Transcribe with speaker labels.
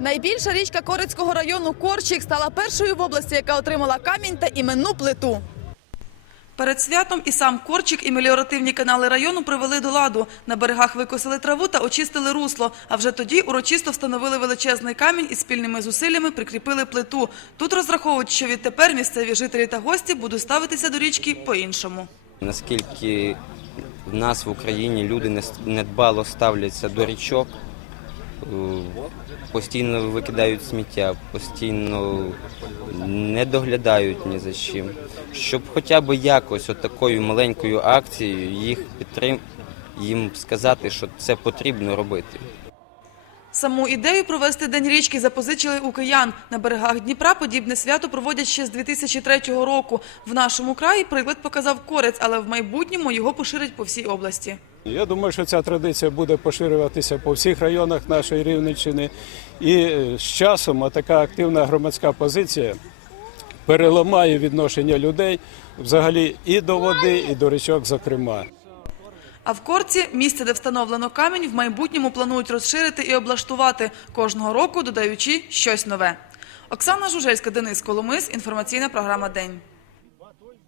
Speaker 1: Найбільша річка Корицького району Корчик стала першою в області, яка отримала камінь та іменну плиту. Перед святом і сам Корчик, і меліоративні канали району привели до ладу. На берегах викосили траву та очистили русло. А вже тоді урочисто встановили величезний камінь і спільними зусиллями прикріпили плиту. Тут розраховують, що відтепер місцеві жителі та гості будуть ставитися до річки по-іншому.
Speaker 2: Наскільки в нас в Україні люди не недбало ставляться до річок, постійно викидають сміття, постійно не доглядають ні за чим. Щоб хоча б якось от такою маленькою акцією їх підтрим... їм сказати, що це потрібно робити.
Speaker 1: Саму ідею провести День річки запозичили у киян. На берегах Дніпра подібне свято проводять ще з 2003 року. В нашому краї приклад показав Корець, але в майбутньому його поширять по всій області.
Speaker 3: Я думаю, що ця традиція буде поширюватися по всіх районах нашої Рівненщини. І е, з часом така активна громадська позиція переламає відношення людей взагалі і до води, і до річок, зокрема.
Speaker 1: А в Корці, місце, де встановлено камінь, в майбутньому планують розширити і облаштувати, кожного року додаючи щось нове. Оксана Жужельська, Денис Коломис, інформаційна програма «День».